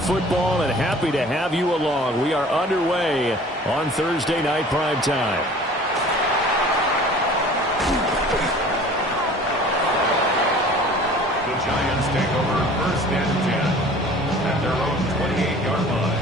football and happy to have you along. We are underway on Thursday night primetime. The Giants take over first and 10 at their own 28-yard line.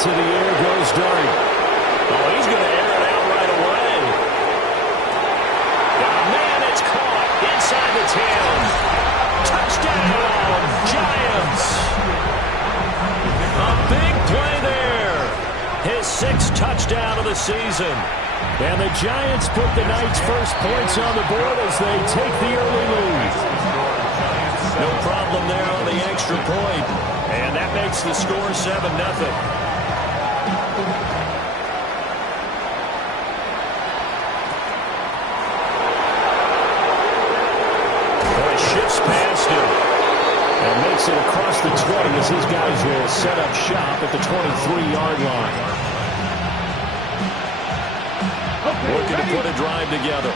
To the air goes Dart. Oh, he's going to air it out right away. Oh, man, it's caught inside the 10. Touchdown, Giants. A big play there. His 6th touchdown of the season. And the Giants put the night's first points on the board as they take the early lead. No problem there on the extra point. And that makes the score 7-0. It across the 20 as his guys will set up shop at the 23-yard line. Looking to put a drive together.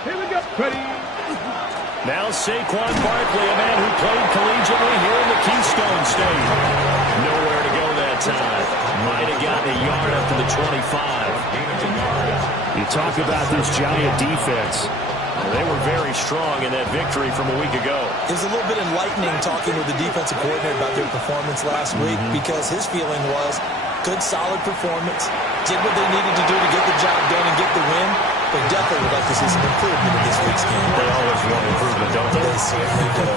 Here we go. Ready. Now Saquon Barkley, a man who played collegiately here in the Keystone State. Nowhere to go that time. Might have gotten a yard up to the 25. You talk about this Giant defense. They were very strong in that victory from a week ago. It was a little bit enlightening talking with the defensive coordinator about their performance last week because his feeling was good, solid performance, did what they needed to do to get the job done and get the win, but definitely would like to see some improvement in this week's game. They always want improvement, don't they? They certainly do.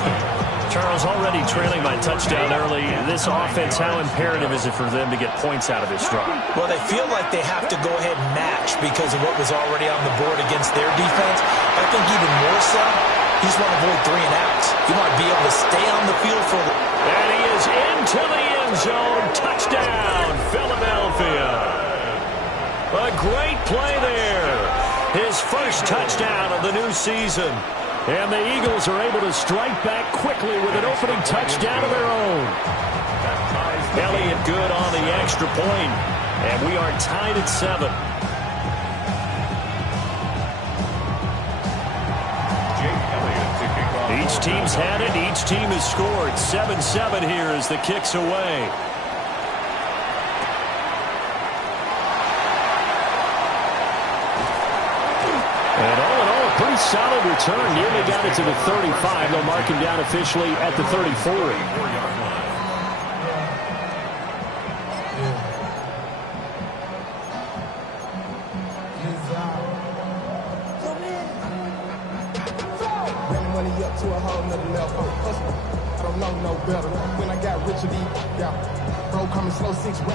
Charles, already trailing by touchdown early. This offense, how imperative is it for them to get points out of this drive? Well, they feel like they have to go ahead and match because of what was already on the board against their defense. I think even more so, you just want to avoid 3 and outs. You want to be able to stay on the field for the... And he is into the end zone. Touchdown, Philadelphia. A great play there. His first touchdown of the new season. And the Eagles are able to strike back quickly with an opening touchdown of their own. Elliott good on the extra point. And we are tied at 7. Each team's had it. Each team has scored. 7-7 here as the kick's away. And all in all, a pretty solid return. Nearly got it to the 35. They'll mark him down officially at the 34.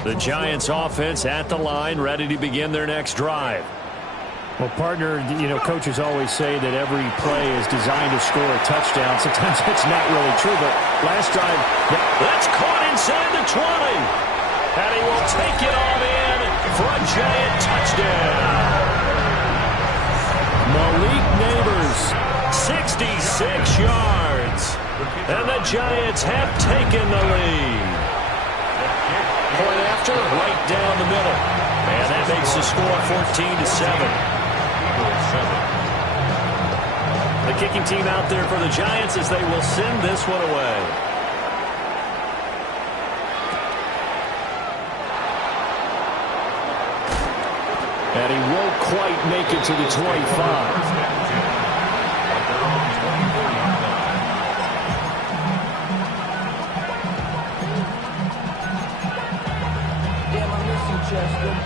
The Giants offense at the line, ready to begin their next drive. Well, partner, you know, coaches always say that every play is designed to score a touchdown. Sometimes it's not really true, but last drive, that's caught inside the 20. And he will take it on in for a Giant touchdown. Malik Neighbors, 66 yards. And the Giants have taken the lead. Point after, right down the middle. And that makes the score 14-7. The kicking team out there for the Giants as they will send this one away. And he won't quite make it to the 25.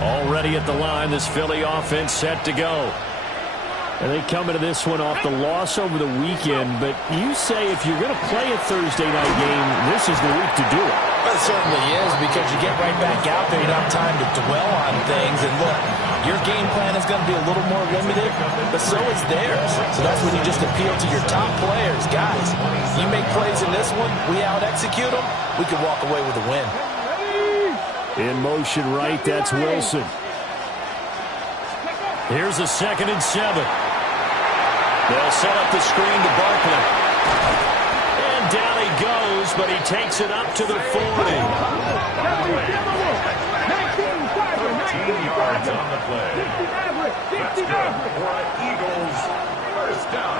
Already at the line, this Philly offense set to go. And they come into this one off the loss over the weekend, but you say if you're going to play a Thursday night game, this is the week to do it. Well, it certainly is, because you get right back out there. You don't have time to dwell on things. And look, your game plan is going to be a little more limited, but so is theirs. So that's when you just appeal to your top players. Guys, you make plays in this one, we out-execute them, we can walk away with a win. In motion right, that's Wilson. Here's a 2nd and 7. They'll set up the screen to Barkley. And down he goes, but he takes it up to the 40. 13 yards on the play. That's good for an Eagles first down.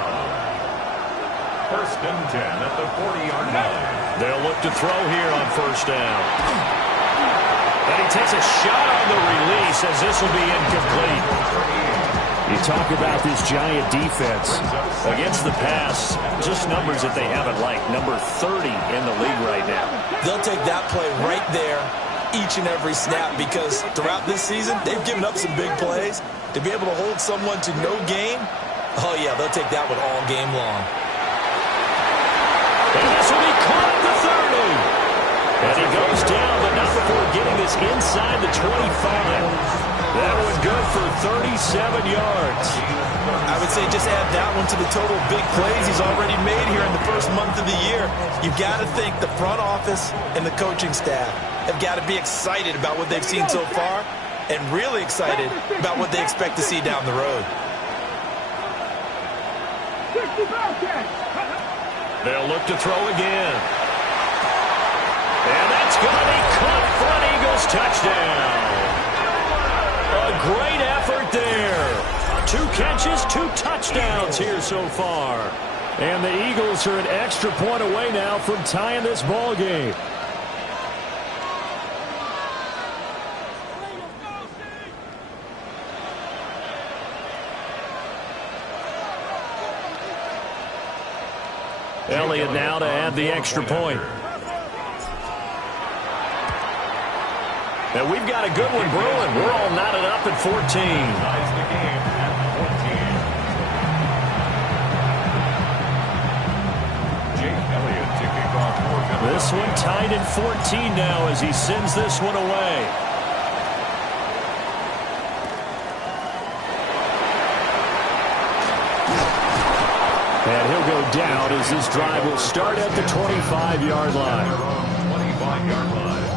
1st and 10 at the 40-yard line. They'll look to throw here on 1st down. And he takes a shot on the release as this will be incomplete. You talk about this Giant defense against the pass, just numbers that they haven't liked. Number 30 in the league right now. They'll take that play right there each and every snap, because throughout this season, they've given up some big plays. To be able to hold someone to no gain, oh yeah, they'll take that one all game long. And this will be caught at the 30. And he goes down, but not before getting this inside the 25. That one good for 37 yards. I would say just add that one to the total big plays he's already made here in the first month of the year. You've got to think the front office and the coaching staff have got to be excited about what they've seen so far, and really excited about what they expect to see down the road. They'll look to throw again. And that's going to be caught for an Eagles touchdown. A great effort there. 2 catches, 2 touchdowns here so far. And the Eagles are an extra point away now from tying this ball game. Elliott now to add the extra point. And we've got a good one brewing. We're all knotted up at 14. Ties the game at 14. Jake Elliott to kick off for Philadelphia. This one tied at 14 now as he sends this one away. And he'll go down as this drive will start at the 25-yard line. 25-yard line.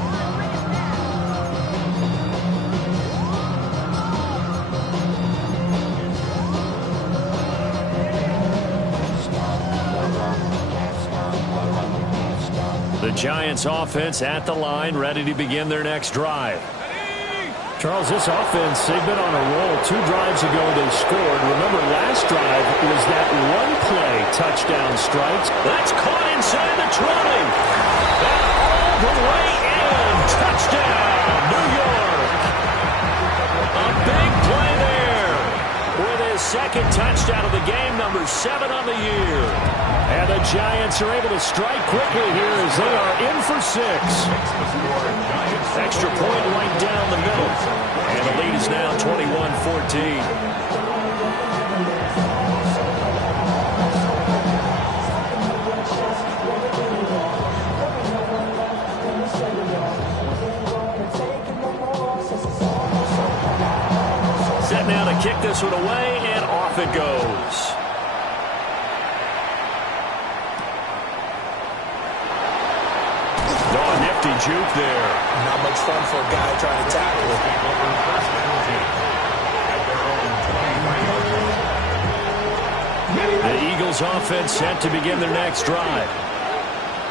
The Giants offense at the line, ready to begin their next drive. Charles, this offense, they've been on a roll. 2 drives ago they scored. Remember, last drive was that one-play touchdown strikes. That's caught inside the 20. And all the way in. Touchdown, New York. A big play there with his 2nd touchdown of the game, number 7 on the year. And the Giants are able to strike quickly here as they are in for 6. Extra point right down the middle. And the lead is now 21-14. Set now to kick this one away, and off it goes. Juke there. Not much fun for a guy trying to tackle it. The Eagles offense set to begin their next drive.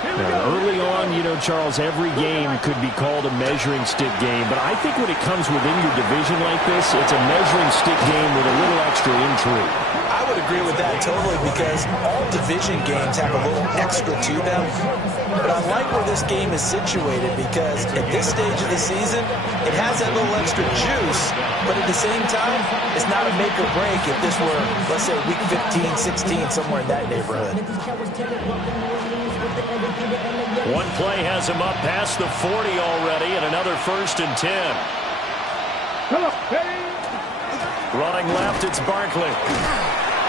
Now, early on, you know, Charles, every game could be called a measuring stick game, but I think when it comes within your division like this, it's a measuring stick game with a little extra intrigue. I would agree with that totally because all division games have a little extra to them. But I like where this game is situated because at this stage of the season, it has that little extra juice, but at the same time, it's not a make or break if this were, let's say, week 15, 16, somewhere in that neighborhood. One play has him up past the 40 already, and another 1st and 10. Running left, it's Barkley.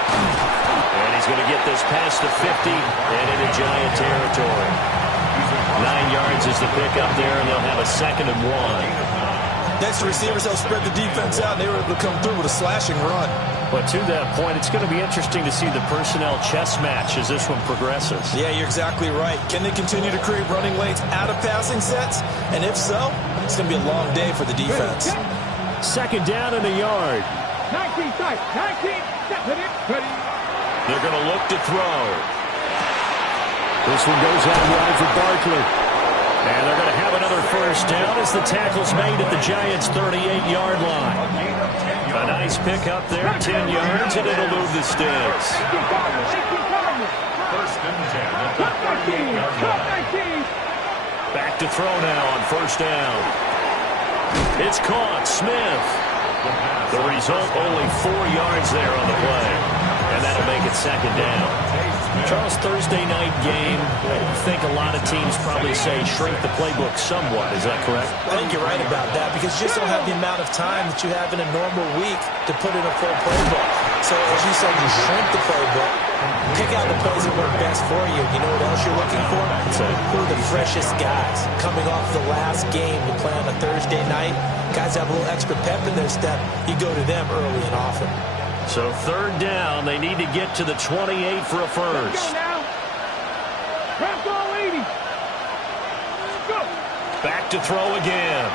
And he's going to get this past the 50 and into Giant territory. 9 yards is the pickup there, and they'll have a 2nd and 1. Next to receivers, they'll spread the defense out, and they were able to come through with a slashing run. But to that point, it's going to be interesting to see the personnel chess match as this one progresses. Yeah, you're exactly right. Can they continue to create running lanes out of passing sets? And if so, it's going to be a long day for the defense. 2nd down and a yard. 19 tight. 19. They're going to look to throw. This one goes out wide for Barkley. And they're going to have another 1st down as the tackle's made at the Giants' 38-yard line. A nice pickup there, 10 yards, and it'll move the sticks. 1st and 10 at the 38-yard line. Back to throw now on 1st down. It's caught. Smith. The result, only 4 yards there on the play. And that'll make it 2nd down. Charles, Thursday night game, I think a lot of teams probably say shrink the playbook somewhat. Is that correct? I think you're right about that because you just don't have the amount of time that you have in a normal week to put in a full playbook. So as you said, you shrink the playbook, pick out the plays that work best for you. You know what else you're looking for? Who are the freshest guys coming off the last game to play on a Thursday night? Guys have a little extra pep in their step. You go to them early and often. So 3rd down, they need to get to the 28 for a 1st. Back to throw again.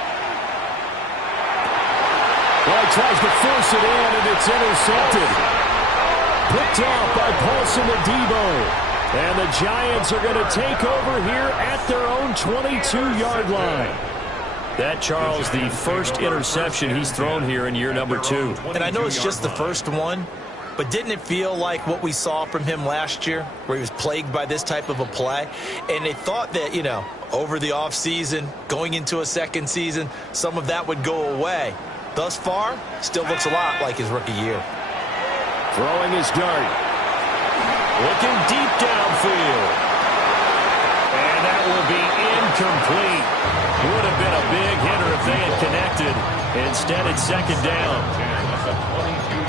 Well, he tries to force it in, and it's intercepted. Picked off by Paulson Adebo. And the Giants are going to take over here at their own 22-yard line. That, Charles, the 1st interception he's thrown here in year number 2. And I know it's just the 1st one, but didn't it feel like what we saw from him last year, where he was plagued by this type of a play? And they thought that, you know, over the offseason, going into a 2nd season, some of that would go away. Thus far, still looks a lot like his rookie year. Throwing his dart. Looking deep downfield. And that will be incomplete. Would have been a big hitter if they had connected. Instead, it's 2nd down.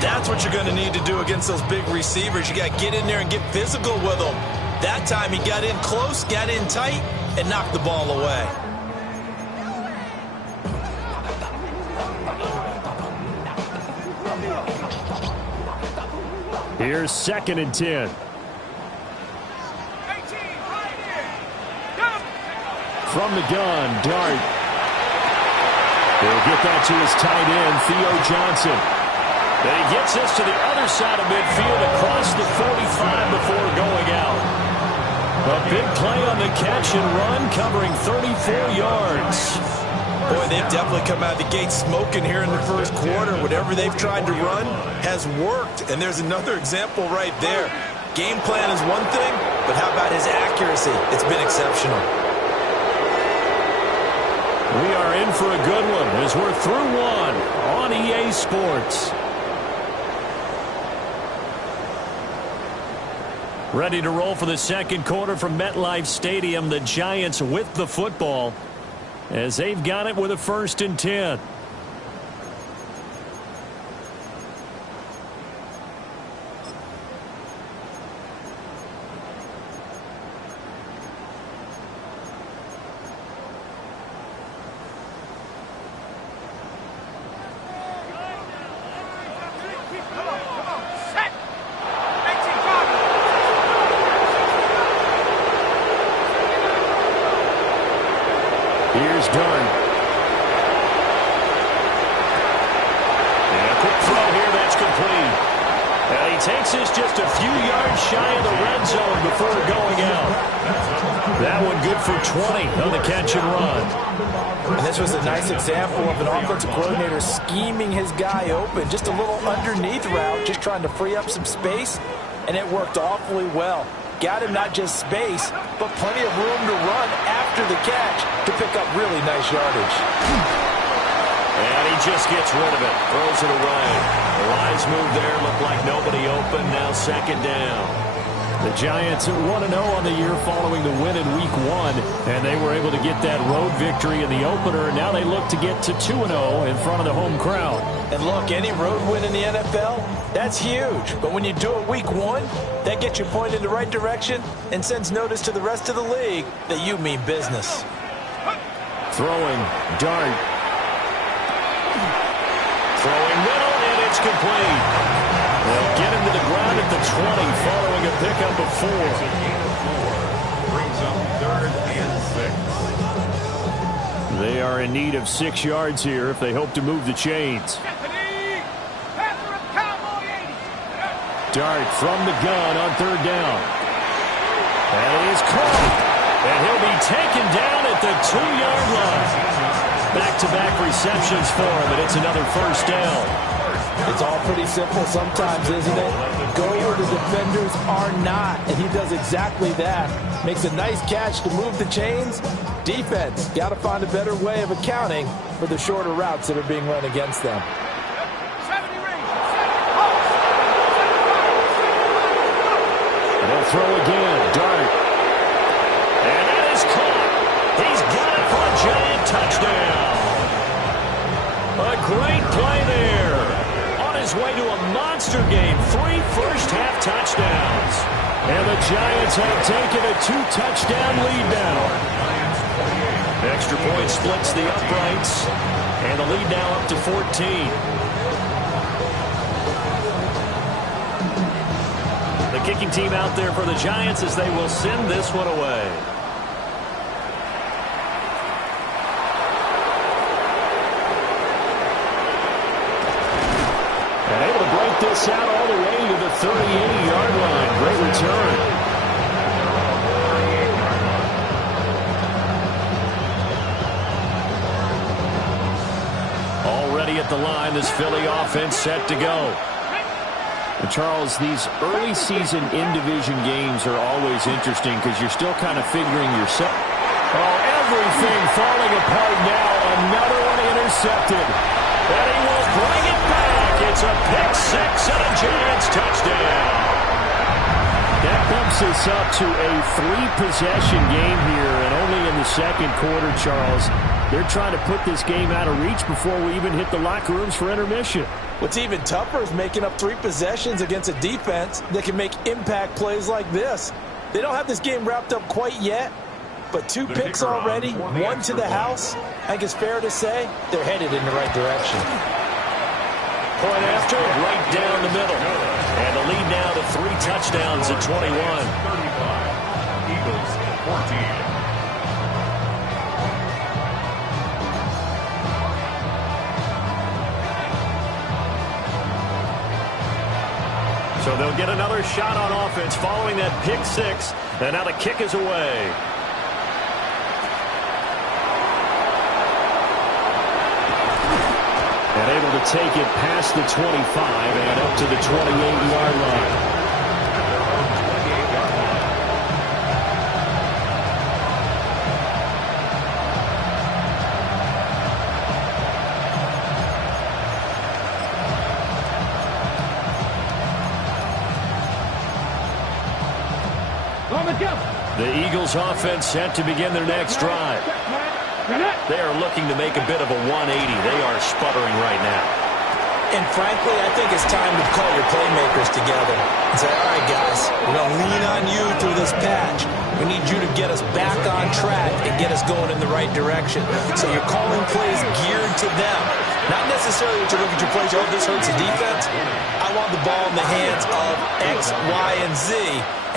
That's what you're going to need to do against those big receivers. You got to get in there and get physical with them. That time he got in close, got in tight, and knocked the ball away. Here's 2nd and 10. From the gun, Dart. He'll get that to his tight end, Theo Johnson. And he gets this to the other side of midfield across the 45 before going out. A big play on the catch and run, covering 34 yards. Boy, they've definitely come out of the gate smoking here in the 1st quarter. Whatever they've tried to run has worked. And there's another example right there. Game plan is one thing, but how about his accuracy? It's been exceptional. We are in for a good one as we're through one on EA Sports. Ready to roll for the 2nd quarter from MetLife Stadium. The Giants with the football as they've got it with a 1st and 10. Here's Dart. And a quick throw here, that's complete. And he takes this just a few yards shy of the red zone before going out. That one good for 20 on the catch and run. And this was a nice example of an offensive coordinator scheming his guy open. Just a little underneath route, just trying to free up some space, and it worked awfully well. Got him not just space, but plenty of room to run after the catch to pick up really nice yardage. And he just gets rid of it, throws it away. The wise move there, looked like nobody open, now second down. The Giants 1-0 on the year following the win in Week 1, and they were able to get that road victory in the opener. Now they look to get to 2-0 in front of the home crowd. And look, any road win in the NFL, that's huge. But when you do it Week 1, that gets you pointed in the right direction and sends notice to the rest of the league that you mean business. Throwing, Dart. Throwing middle, and it's complete. They'll get him to the ground at the 20 following a pickup of 4. Brings up 3rd and 6. They are in need of 6 yards here if they hope to move the chains. Dart from the gun on 3rd down. And he is caught. And he'll be taken down at the 2-yard line. Back-to-back receptions for him, and it's another first down. It's all pretty simple sometimes, isn't it? Go where the defenders are not, and he does exactly that. Makes a nice catch to move the chains. Defense got to find a better way of accounting for the shorter routes that are being run against them. They'll throw again. Dart. And that is caught. He's got it for a giant touchdown. A great play there. On his way to a monster game. 3 first-half touchdowns. And the Giants have taken a 2-touchdown lead now. Extra point splits the uprights. And the lead now up to 14. The kicking team out there for the Giants as they will send this one away. And able to break this out all the way to the 38-yard line. Great return. Already at the line, this Philly offense set to go. And Charles, these early season in-division games are always interesting because you're still kind of figuring yourself. Oh, everything falling apart now. Another one intercepted. And he will bring it back. It's a pick-6 and a Giants touchdown. That bumps us up to a 3-possession game here, and only in the second quarter, Charles. They're trying to put this game out of reach before we even hit the locker rooms for intermission. What's even tougher is making up 3 possessions against a defense that can make impact plays like this. They don't have this game wrapped up quite yet, but 2 picks already, 1 to the house. I think it's fair to say they're headed in the right direction. Point after, right down the middle. And the lead now to 3 touchdowns at 21. 35. Eagles 14. So they'll get another shot on offense following that pick-6. And now the kick is away. And able to take it past the 25 and up to the 28-yard line. The Eagles offense set to begin their next drive. They are looking to make a bit of a 180. They are sputtering right now. And frankly, I think it's time to call your playmakers together and say, all right, guys, we're going to lean on you through this patch. We need you to get us back on track and get us going in the right direction. So you're calling plays geared to them. Not necessarily to look at your plays, oh, this hurts the defense. I want the ball in the hands of X, Y, and Z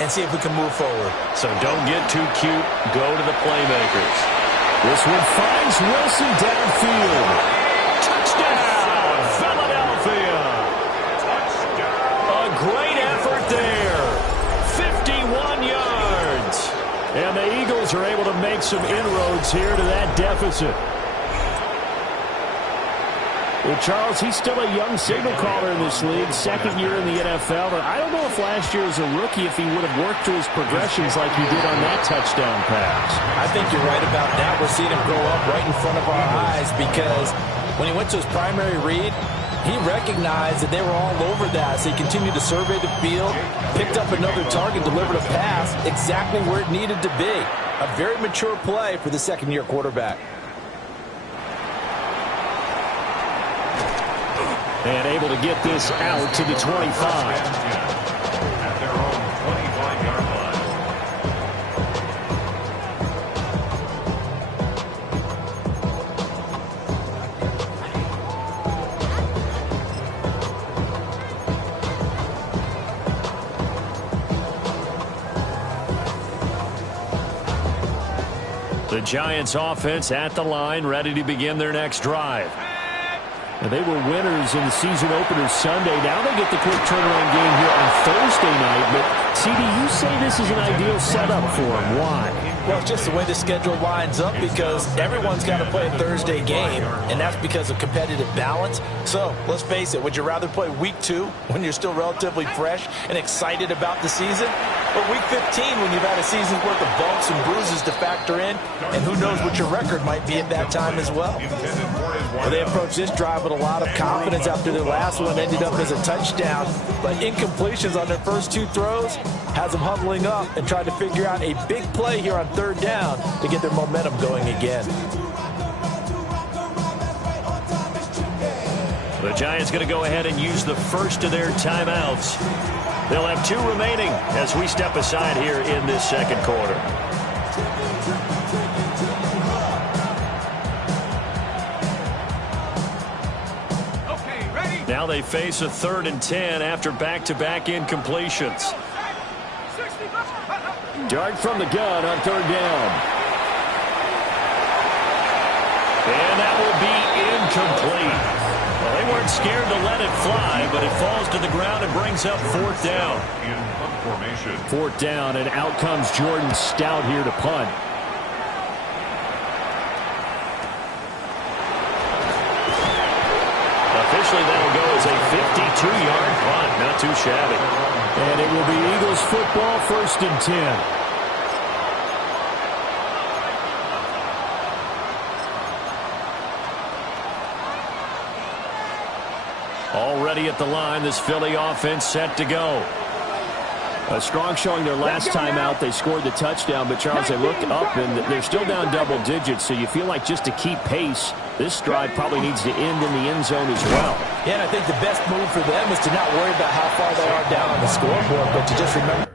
and see if we can move forward. So don't get too cute. Go to the playmakers. This one finds Wilson downfield. Touchdown, Philadelphia. A great effort there. 51 yards. And the Eagles are able to make some inroads here to that deficit. Well, Charles, he's still a young signal caller in this league, second year in the NFL. But I don't know if last year as a rookie, if he would have worked through his progressions like he did on that touchdown pass. I think you're right about that. We're seeing him grow up right in front of our eyes because when he went to his primary read, he recognized that they were all over that. So he continued to survey the field, picked up another target, delivered a pass exactly where it needed to be. A very mature play for the second-year quarterback. And able to get this out to the 25. At their own 25-yard line. The Giants offense at the line, ready to begin their next drive. And they were winners in the season opener Sunday. Now they get the quick turnaround game here on Thursday night. But, CD, you say this is an ideal setup for them. Why? Well, it's just the way the schedule lines up because everyone's got to play a Thursday game, and that's because of competitive balance. So, let's face it, would you rather play Week 2 when you're still relatively fresh and excited about the season? Or Week 15 when you've had a season's worth of bumps and bruises to factor in, and who knows what your record might be at that time as well? Well, they approached this drive with a lot of confidence after their last one ended up as a touchdown, but incompletions on their first two throws has them huddling up and trying to figure out a big play here on third down to get their momentum going again. The Giants going to go ahead and use the first of their timeouts. They'll have 2 remaining as we step aside here in this second quarter. Okay, ready? Now they face a 3rd and 10 after back-to-back incompletions. Dart from the gun on third down. And that will be incomplete. Well, they weren't scared to let it fly, but it falls to the ground and brings up 4th down. In punt formation. 4th down, and out comes Jordan Stout here to punt. Officially, that'll go as a 52-yard punt. Not too shabby. And it will be Eagles football, 1st and 10. Already at the line, this Philly offense set to go. A strong showing their last time out. They scored the touchdown, but Charles, they looked up and they're still down double digits, so you feel like just to keep pace, this drive probably needs to end in the end zone as well. Yeah, and I think the best move for them is to not worry about how far they are down on the scoreboard, but to just remember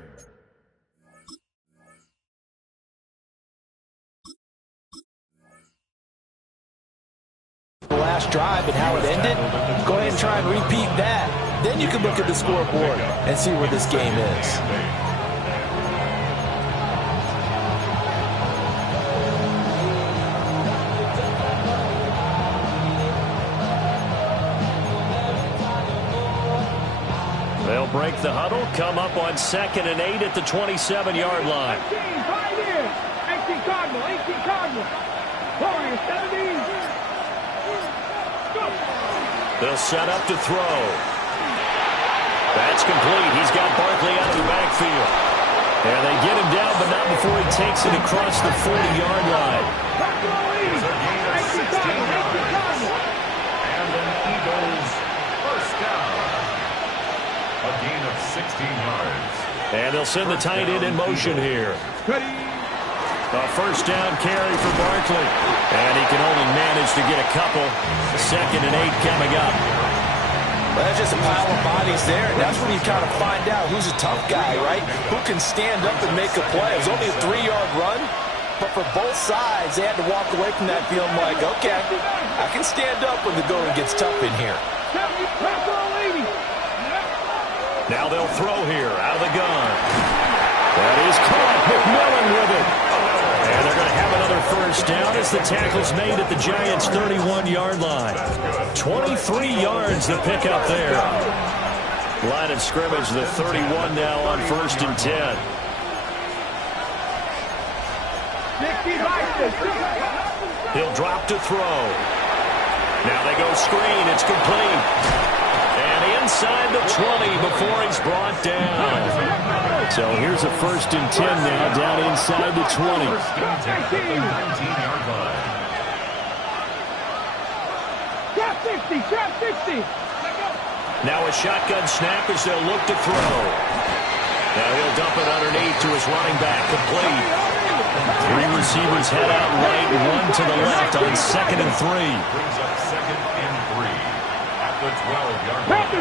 the last drive and how it ended. Go ahead and try and repeat that. Then you can look at the scoreboard and see where this game is. They'll break the huddle, come up on 2nd and 8 at the 27-yard line. 18 Cardinal, 18 Cardinal. Warriors, 17. Go. They'll set up to throw. That's complete. He's got Barkley out of the backfield. And they get him down, but not before he takes it across the 40-yard line. It's a gain of 16 yards. And an Eagles first down. A gain of 16 yards. And they'll send the tight end in motion here. A first down carry for Barkley. And he can only manage to get a couple. 2nd and 8 coming up. Well, that's just a pile of bodies there, and that's when you kind of find out who's a tough guy, right? Who can stand up and make a play. It was only a 3-yard run, but for both sides, they had to walk away from that feeling like, okay, I can stand up when the going gets tough in here. Now they'll throw here out of the gun. That is caught. McMillan with it. And they're going to have another first down as the tackle's made at the Giants' 31-yard line. 23 yards to pick up there. Line of scrimmage, the 31 now on 1st and 10. He'll drop to throw. Now they go screen. It's complete. And inside the 20 before he's brought down. So here's a 1st and 10 now, down inside the 20. 19-yard line. Trap 60, trap 60. Now a shotgun snap as they'll look to throw. Now he'll dump it underneath to his running back, complete. 3 receivers head out right, 1 to the left on 2nd and 3. Brings up 2nd and 3 at the 12-yard line.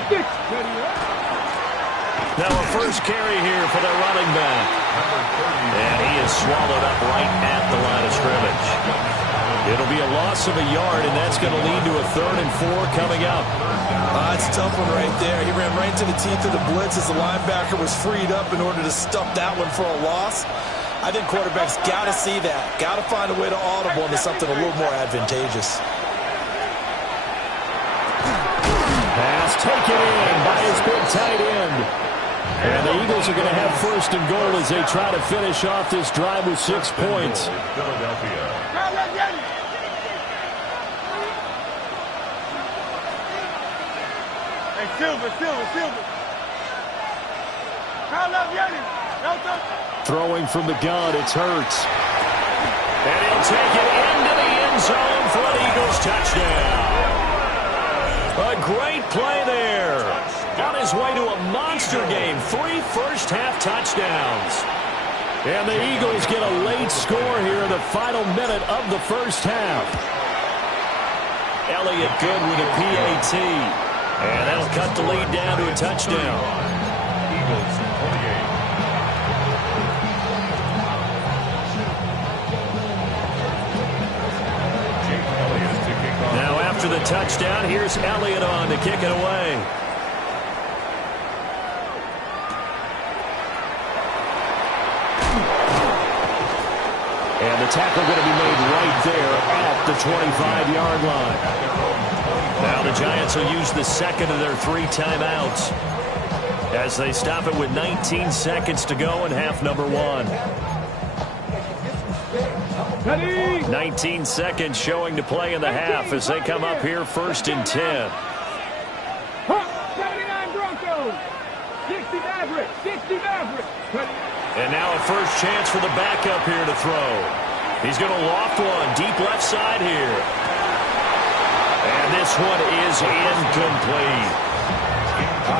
Now a first carry here for their running back. And he is swallowed up right at the line of scrimmage. It'll be a loss of a yard, and that's going to lead to a 3rd and 4 coming up. It's a tough one right there. He ran right into the teeth of the blitz as the linebacker was freed up in order to stuff that one for a loss. I think quarterbacks got to see that. Got to find a way to audible into something a little more advantageous. Pass taken in by his big tight end. And the Eagles are going to have 1st and goal as they try to finish off this drive with 6 points. Philadelphia. Hey, Silver. Throwing from the gun, it's Hurts. And he'll take it into the end zone for an Eagles touchdown. A great play there. On his way to a monster game. 3 first-half touchdowns. And the Eagles get a late score here in the final minute of the first half. Elliott good with a PAT. And that'll cut the lead down to a touchdown. Eagles 28. Now after the touchdown, here's Elliott on to kick it away. And the tackle going to be made right there at the 25-yard line. Now the Giants will use the 2nd of their 3 timeouts as they stop it with 19 seconds to go in half number 1. 19 seconds showing to play in the half as they come up here 1st and 10. 79 Broncos. 60 Mavericks. 60 Mavericks. And now a first chance for the backup here to throw. He's going to loft one deep left side here. And this one is incomplete.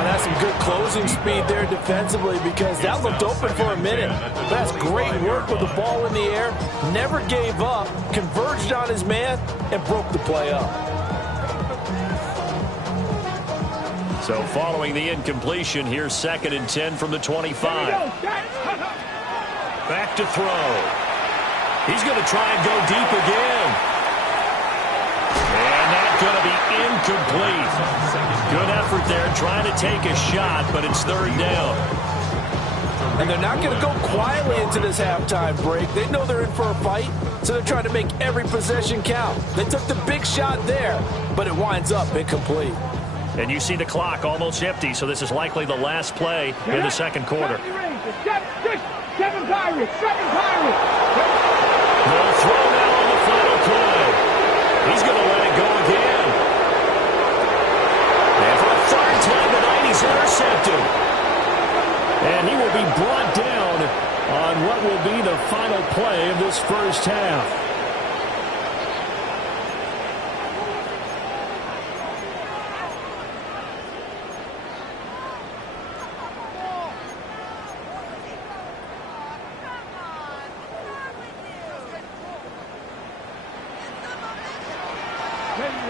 That's some good closing speed there defensively because that looked open for a minute. That's great work with the ball in the air. Never gave up, converged on his man, and broke the play up. So following the incompletion, here's 2nd and 10 from the 25. Back to throw. He's going to try and go deep again. And that's going to be incomplete. Good effort there trying to take a shot, but it's 3rd down. And they're not going to go quietly into this halftime break. They know they're in for a fight, so they're trying to make every possession count. They took the big shot there, but it winds up incomplete. And you see the clock almost empty, so this is likely the last play in the 2nd quarter. 7 Pirates. They'll throw now on the final play. He's going to let it go again. And for a 3rd time tonight, he's intercepted. And he will be brought down on what will be the final play of this first half.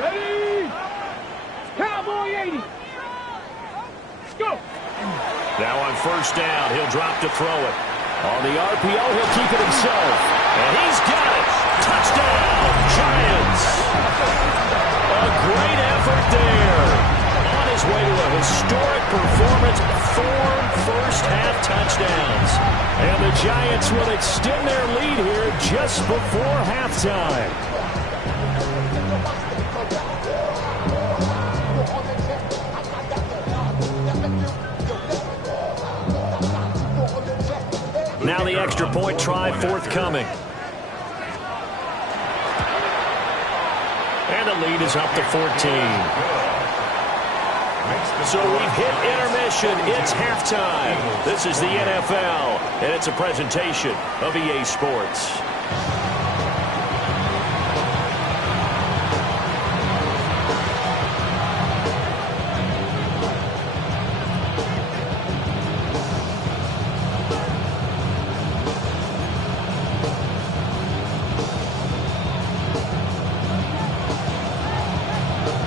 Ready? Cowboy 80. Go. Now on 1st down, he'll drop to throw it. On the RPO, he'll keep it himself. And he's got it. Touchdown, Giants. A great effort there. On his way to a historic performance, 4 first-half touchdowns. And the Giants will extend their lead here just before halftime. Now the extra point try forthcoming. And the lead is up to 14. So we've hit intermission. It's halftime. This is the NFL, and it's a presentation of EA Sports.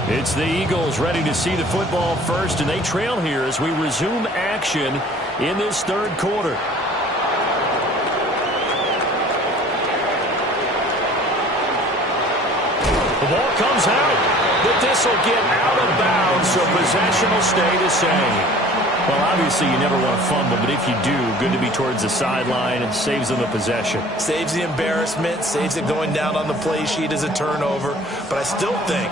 It's the Eagles ready to see the football first, and they trail here as we resume action in this third quarter. The ball comes out, but this will get out of bounds, so possession will stay the same. Well, obviously you never want to fumble, but if you do, good to be towards the sideline and saves them a possession. Saves the embarrassment, saves it going down on the play sheet as a turnover, but I still think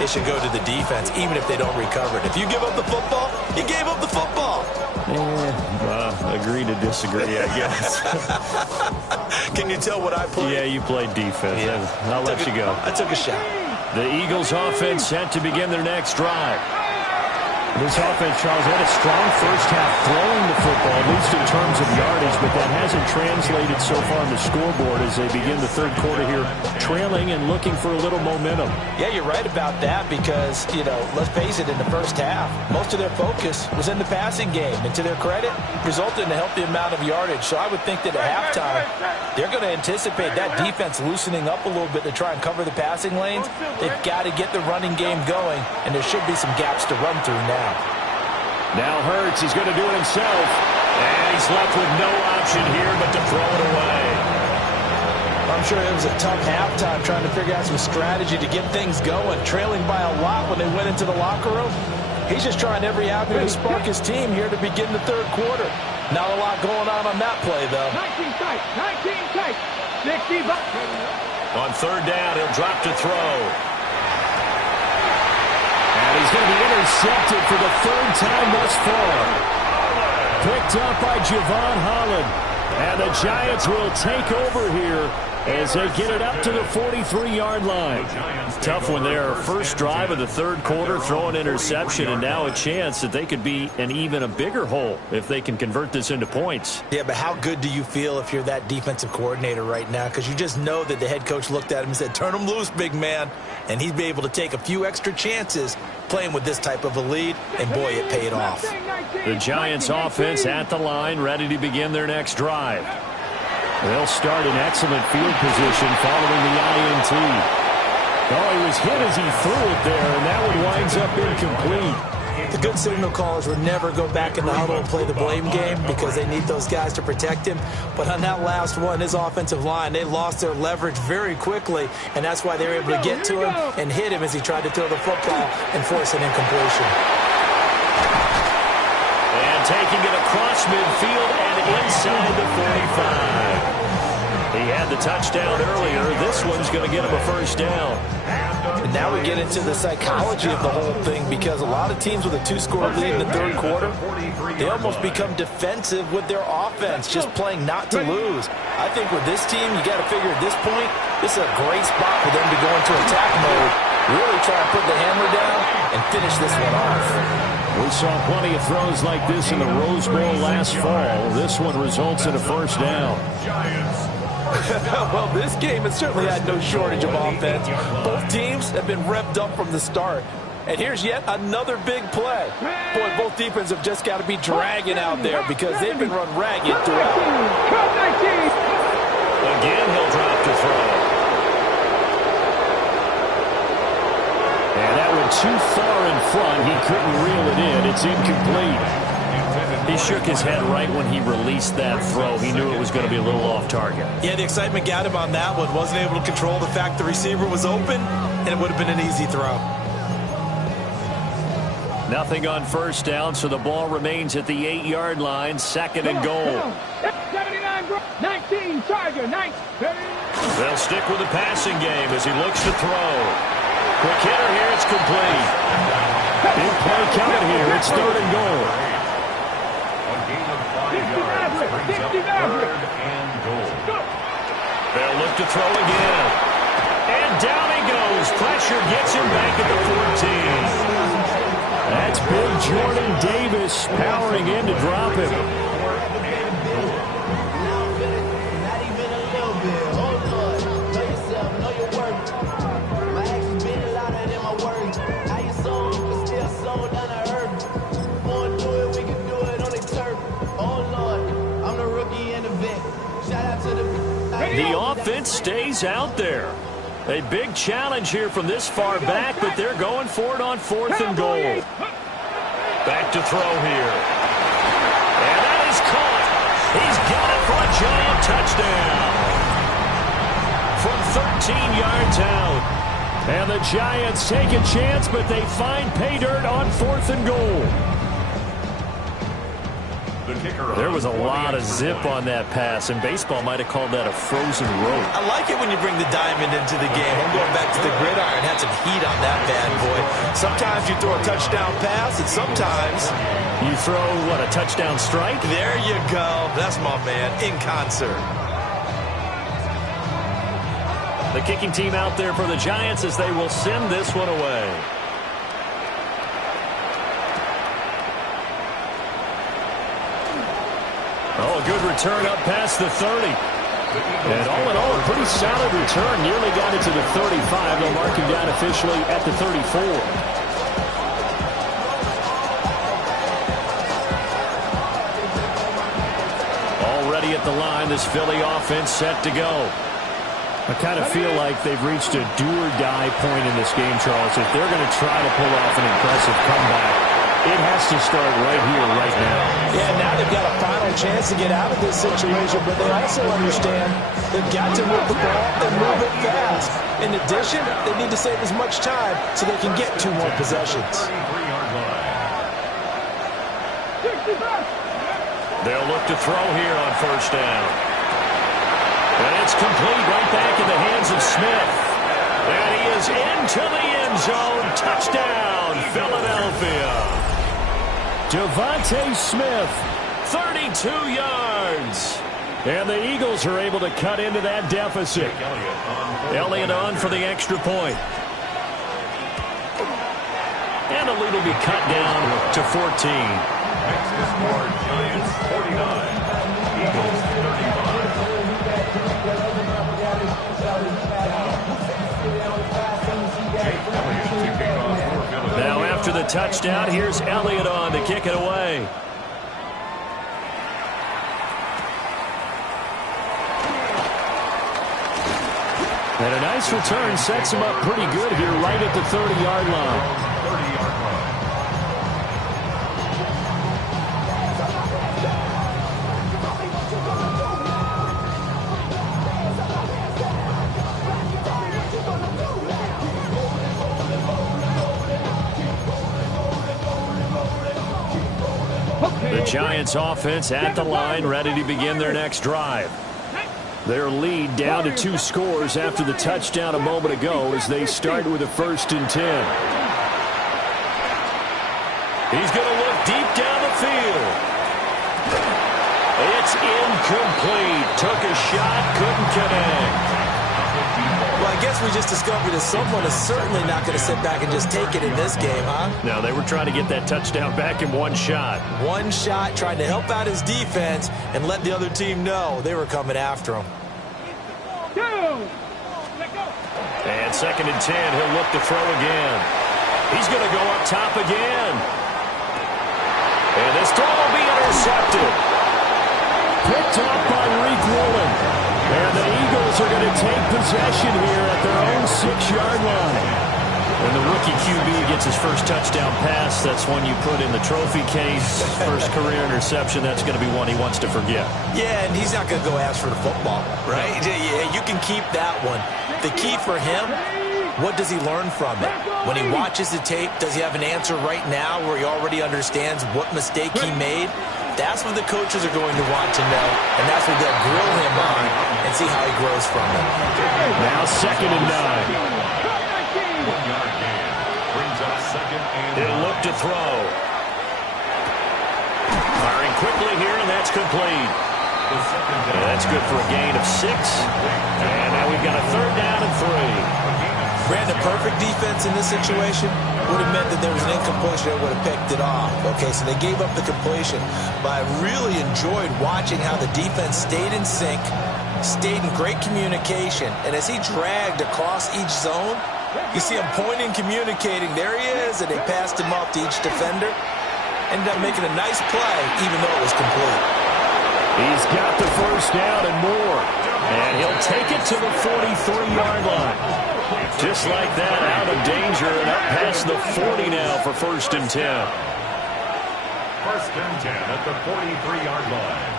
it should go to the defense, even if they don't recover it. If you give up the football, you gave up the football. Agree to disagree, I guess. Can you tell what I played? Yeah, you played defense. Yeah. I'll let you go. I took a shot. The Eagles offense set to begin their next drive. This offense, Charles, had a strong first half throwing the football, at least in terms of yardage, but that hasn't translated so far on the scoreboard as they begin the third quarter here, trailing and looking for a little momentum. Yeah, you're right about that because, let's face it, in the first half, most of their focus was in the passing game. And to their credit, resulted in a healthy amount of yardage. So I would think that at halftime, they're going to anticipate that defense loosening up a little bit to try and cover the passing lanes. They've got to get the running game going, and there should be some gaps to run through now. Now Hurts, he's going to do it himself. And he's left with no option here but to throw it away. I'm sure it was a tough halftime trying to figure out some strategy to get things going. Trailing by a lot when they went into the locker room. He's just trying every avenue to spark his team here to begin the third quarter. Not a lot going on that play, though. 19 tight, 60 bucks. On third down, he'll drop to throw. And he's going to be intercepted for the third time thus far. Picked up by Javon Holland. And the Giants will take over here as they get it up to the 43-yard line. Tough one there. First drive of the third quarter, throw an interception, and now a chance that they could be in even a bigger hole if they can convert this into points. Yeah, but how good do you feel if you're that defensive coordinator right now? Because you just know that the head coach looked at him and said, turn him loose, big man. And he'd be able to take a few extra chances playing with this type of a lead, and boy, it paid off. The Giants offense at the line, ready to begin their next drive. They'll start in excellent field position following the INT. Oh, he was hit as he threw it there, and that one winds up incomplete. The good signal callers would never go back in the huddle and play the blame game because they need those guys to protect him. But on that last one, his offensive line, they lost their leverage very quickly, and that's why they were able to get to him and hit him as he tried to throw the football and force an incompletion. And taking it across midfield and inside the 45. He had the touchdown earlier. This one's going to get him a first down. And now we get into the psychology of the whole thing because a lot of teams with a two-score lead in the third quarter, they almost become defensive with their offense, just playing not to lose. I think with this team, you got to figure at this point, this is a great spot for them to go into attack mode, really try and put the hammer down and finish this one off. We saw plenty of throws like this in the Rose Bowl last fall. This one results in a first down. Well, this game has certainly had no shortage of offense. Both teams have been revved up from the start. And here's yet another big play. Boy, both defenses have just got to be dragging out there because they've been run ragged throughout. Again, he'll drop to throw. And that went too far in front. He couldn't reel it in. It's incomplete. He shook his head right when he released that throw. He knew it was going to be a little off target. Yeah, the excitement got him on that one. Wasn't able to control the fact the receiver was open, and it would have been an easy throw. Nothing on first down, so the ball remains at the 8-yard line, second and goal. 19, Charger, 19. They'll stick with the passing game as he looks to throw. Quick hitter here, it's complete. Big play coming here. It's third and goal. They'll look to throw again. And down he goes throws. Pressure gets him back at the 14. That's big Jordan Davis powering in to drop him. The offense stays out there. A big challenge here from this far back, but they're going for it on 4th and goal. Back to throw here. And that is caught. He's got it for a giant touchdown. From 13 yards out. And the Giants take a chance, but they find pay dirt on 4th and goal. There was a lot of zip on that pass, and baseball might have called that a frozen rope. I like it when you bring the diamond into the game. I'm going back to the gridiron. Had some heat on that bad boy. Sometimes you throw a touchdown pass, and sometimes you throw, what, a touchdown strike? There you go. That's my man, in concert. The kicking team out there for the Giants as they will send this one away. Oh, a good return up past the 30. And all in all, a pretty solid return. Nearly got it to the 35. They'll mark him down officially at the 34. Already at the line, this Philly offense set to go. I kind of feel like they've reached a do-or-die point in this game, Charles. If they're going to try to pull off an impressive comeback, it has to start right here, right now. Yeah, now they've got a final chance to get out of this situation, but they also understand they've got to move the ball and move it fast. In addition, they need to save as much time so they can get 2 more possessions. They'll look to throw here on 1st down. And it's complete right back in the hands of Smith. And he is into the end zone. Touchdown, Philadelphia. Devontae Smith, 32 yards. And the Eagles are able to cut into that deficit. Elliott on for the extra point. And the lead will be cut down to 14. Next to score, Giants 49, Eagles 35. Now after the touchdown, here's Elliott on to kick it away. And a nice return sets him up pretty good here right at the 30-yard line. The Giants offense at the line, ready to begin their next drive. Their lead down to 2 scores after the touchdown a moment ago as they start with a 1st and 10. He's going to look deep down the field. It's incomplete. Took a shot, couldn't connect. Well, I guess we just discovered that someone is certainly not going to sit back and just take it in this game, huh? No, they were trying to get that touchdown back in 1 shot. 1 shot, trying to help out his defense and let the other team know they were coming after him. And 2nd and 10, he'll look to throw again. He's going to go up top again. And this throw will be intercepted. Picked up by Reek Woolen. And the Eagles are going to take possession here at their own 6-yard line. When the rookie QB gets his first touchdown pass, that's one you put in the trophy case. First career interception, that's going to be one he wants to forget. Yeah, and he's not going to go ask for the football, right? Yeah, you can keep that one. The key for him, what does he learn from it? When he watches the tape, does he have an answer right now where he already understands what mistake he made? That's what the coaches are going to want to know, and that's what they'll grill him on and see how he grows from it. Now 2nd and 9. 1-yard gain brings up 2nd and 9. He'll look to throw. Firing quickly here, and that's complete. That's good for a gain of 6. And now we've got a 3rd down and 3. Granted, perfect defense in this situation would have meant that there was an incompletion that would have picked it off. Okay, so they gave up the completion. But I really enjoyed watching how the defense stayed in sync, stayed in great communication. And as he dragged across each zone, you see him pointing, communicating. There he is, and they passed him off to each defender. Ended up making a nice play, even though it was complete. He's got the first down and more. And he'll take it to the 43-yard line. Just like that, out of danger and up past the 40 now for 1st and 10. 1st and 10 at the 43-yard line.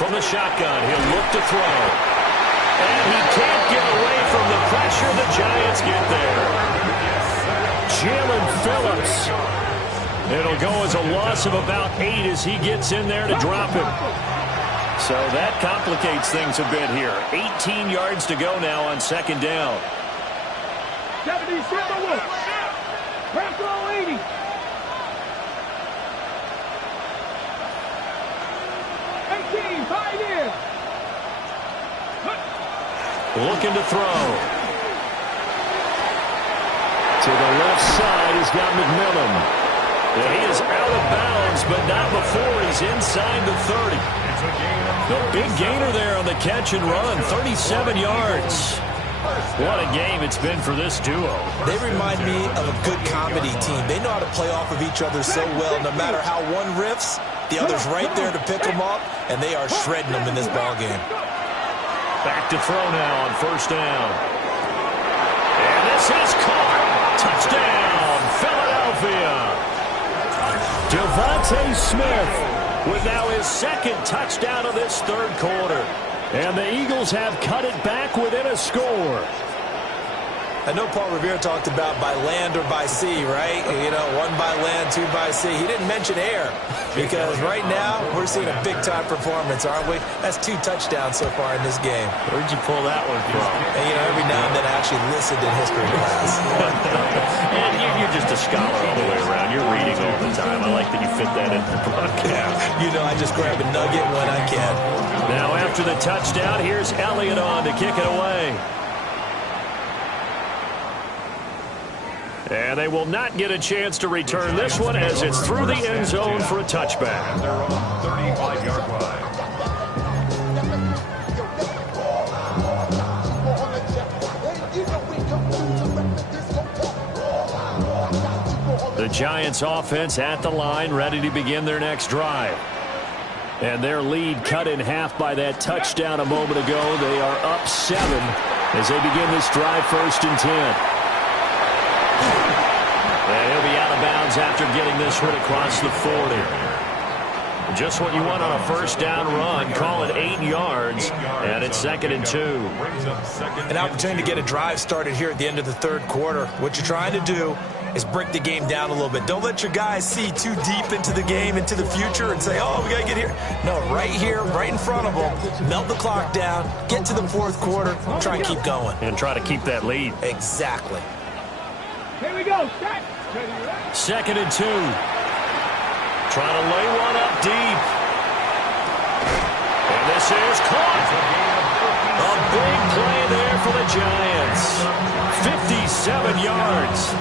From the shotgun, he'll look to throw. And he can't get away from the pressure. The Giants get there. Jalen Phillips. It'll go as a loss of about 8 as he gets in there to drop him. So that complicates things a bit here. 18 yards to go now on 2nd down. 70, Bravo 80. Looking to throw. To the left side, he's got McMillan. And he is out of bounds, but not before he's inside the 30. The big gainer there on the catch and run, 37 yards. What a game it's been for this duo. They remind me of a good comedy team. They know how to play off of each other so well. No matter how one riffs, the other's right there to pick them up, and they are shredding them in this ballgame. Back to throw now on 1st down. And this is caught. Touchdown, Philadelphia. Devontae Smith with now his 2nd touchdown of this 3rd quarter. And the Eagles have cut it back within a score. I know Paul Revere talked about by land or by sea, right? You know, 1 by land, 2 by sea. He didn't mention air because right now we're seeing a big-time performance, aren't we? That's 2 touchdowns so far in this game. Where'd you pull that one from? And, you know, every now and then I actually listened in history class. And you're just a scholar all the way around. You're reading all the time. I like that you fit that in the broadcast. You know, I just grab a nugget when I can. Now after the touchdown, here's Elliott on to kick it away. And they will not get a chance to return this one as it's through the end zone for a touchback. They're on 35-yard line. The Giants offense at the line, ready to begin their next drive. And their lead cut in half by that touchdown a moment ago. They are up 7 as they begin this drive, 1st and 10. And he'll be out of bounds after getting this one across the 40. Just what you want on a 1st down run. Call it 8 yards, and it's 2nd and 2. An opportunity to get a drive started here at the end of the 3rd quarter. What you're trying to do is break the game down a little bit. Don't let your guys see too deep into the game, into the future, and say, oh, we got to get here. No, right here, right in front of them, melt the clock down, get to the 4th quarter, try and keep going. And try to keep that lead. Exactly. Here we go. 2nd and 2. Trying to lay one up deep. And this is caught. A big play there for the Giants. 57 yards.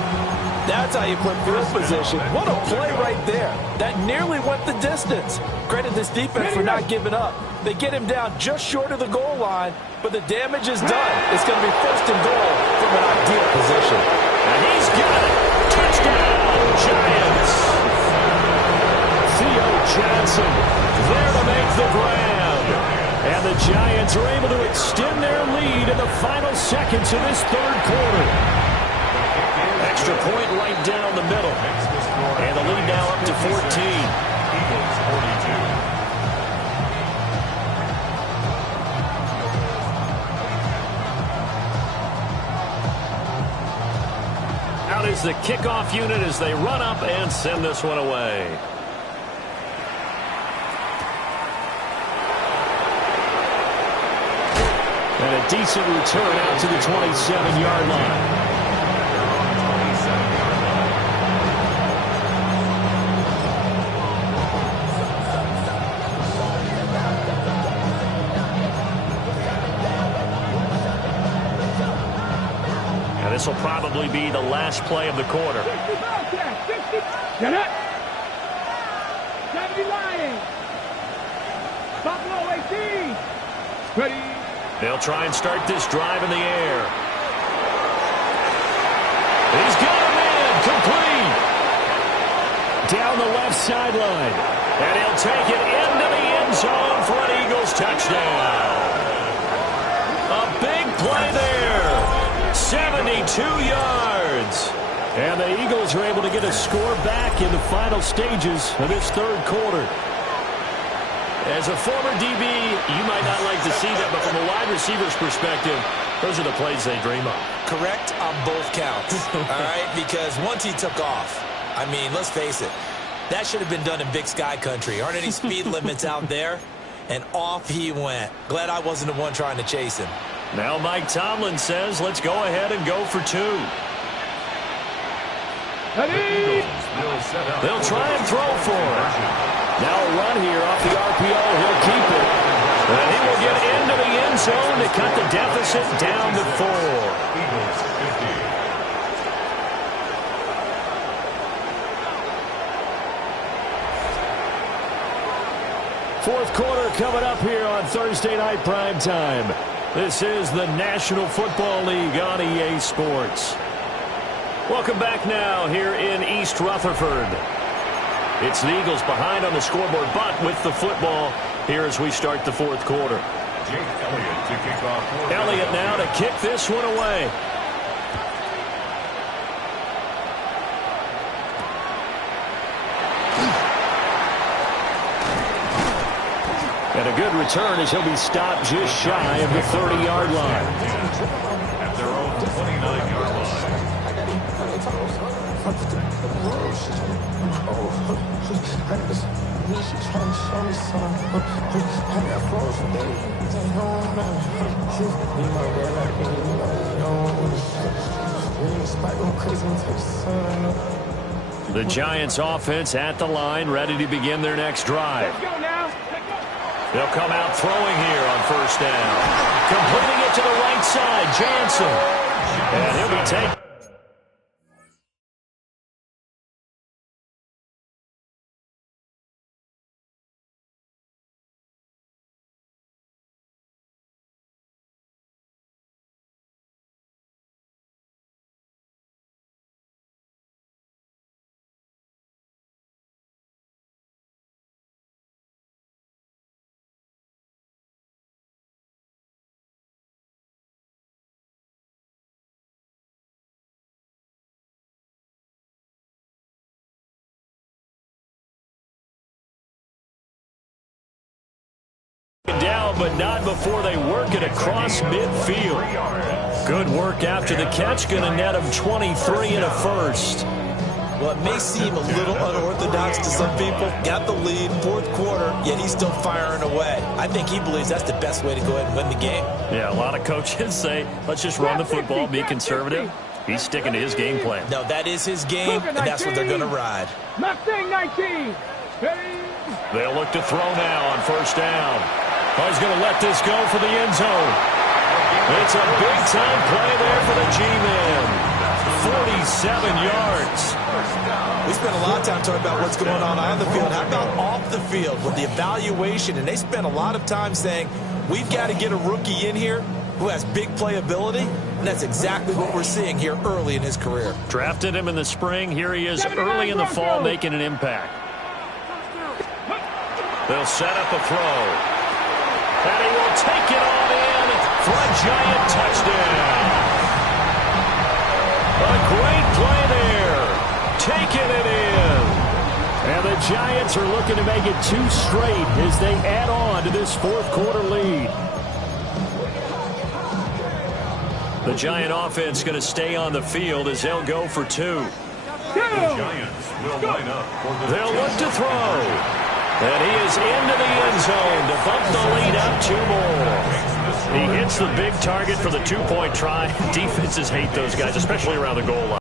That's how you put field position. What a play right there. That nearly went the distance. Credit this defense for not giving up. They get him down just short of the goal line, but the damage is done. It's going to be 1st and goal from an ideal position. And he's got it. Touchdown, Giants. Theo Johnson there to make the grab. And the Giants are able to extend their lead in the final seconds of this 3rd quarter. Extra point right down the middle. And the lead now up to 14. Eagles 42. Out is the kickoff unit as they run up and send this one away. And a decent return out to the 27-yard line. will probably be the last play of the quarter. 60 Bobcat, 60. Get it. 70 Lions. Buffalo 18. Ready. They'll try and start this drive in the air. He's got him in. Complete. Down the left sideline. And he'll take it into the end zone for an Eagles touchdown. A big play there. 72 yards. And the Eagles are able to get a score back in the final stages of this third quarter. As a former DB, you might not like to see that, but from a wide receiver's perspective, those are the plays they dream of. Correct on both counts, all right? Because once he took off, I mean, let's face it, that should have been done in Big Sky country. Aren't any speed limits out there? And off he went. Glad I wasn't the one trying to chase him. Now Mike Tomlin says, let's go ahead and go for two. They'll try and throw for it. Now a run here off the RPO. He'll keep it. And he will get into the end zone to cut the deficit down to 4. Fourth quarter coming up here on Thursday Night Prime Time. This is the National Football League on EA Sports. Welcome back now here in East Rutherford. It's the Eagles behind on the scoreboard, but with the football here as we start the fourth quarter. Jake Elliott to kick off. Elliott now to kick this one away. And a good return as he'll be stopped just shy of the 30-yard line. At their own 29-yard line. The Giants offense at the line, ready to begin their next drive. Let's go now. They'll come out throwing here on first down. Completing it to the right side, Johnson. And he'll be taken. Down, but not before they work it across midfield. Good work after the catch. Going to net him 23 and a first. Well, it may seem a little unorthodox to some people. Got the lead, fourth quarter, yet he's still firing away. I think he believes that's the best way to go ahead and win the game. Yeah, a lot of coaches say, let's just run the football, be conservative. He's sticking to his game plan. No, that is his game, and that's what they're going to ride. Mustang 19. They'll look to throw now on first down. Oh, he's going to let this go for the end zone. It's a big-time play there for the G-Men. 47 yards. We spent a lot of time talking about what's going on the field. How about off the field with the evaluation? And they spent a lot of time saying, we've got to get a rookie in here who has big playability, and that's exactly what we're seeing here early in his career. Drafted him in the spring. Here he is early in the fall making an impact. They'll set up a throw. And he will take it on in for a Giant touchdown. A great play there. Taking it in. And the Giants are looking to make it 2 straight as they add on to this fourth quarter lead. The Giant offense going to stay on the field as they'll go for 2. The Giants will line up for the They'll look to throw. And he is into the end zone to bump the lead up 2 more. He hits the big target for the 2-point try. Defenses hate those guys, especially around the goal line.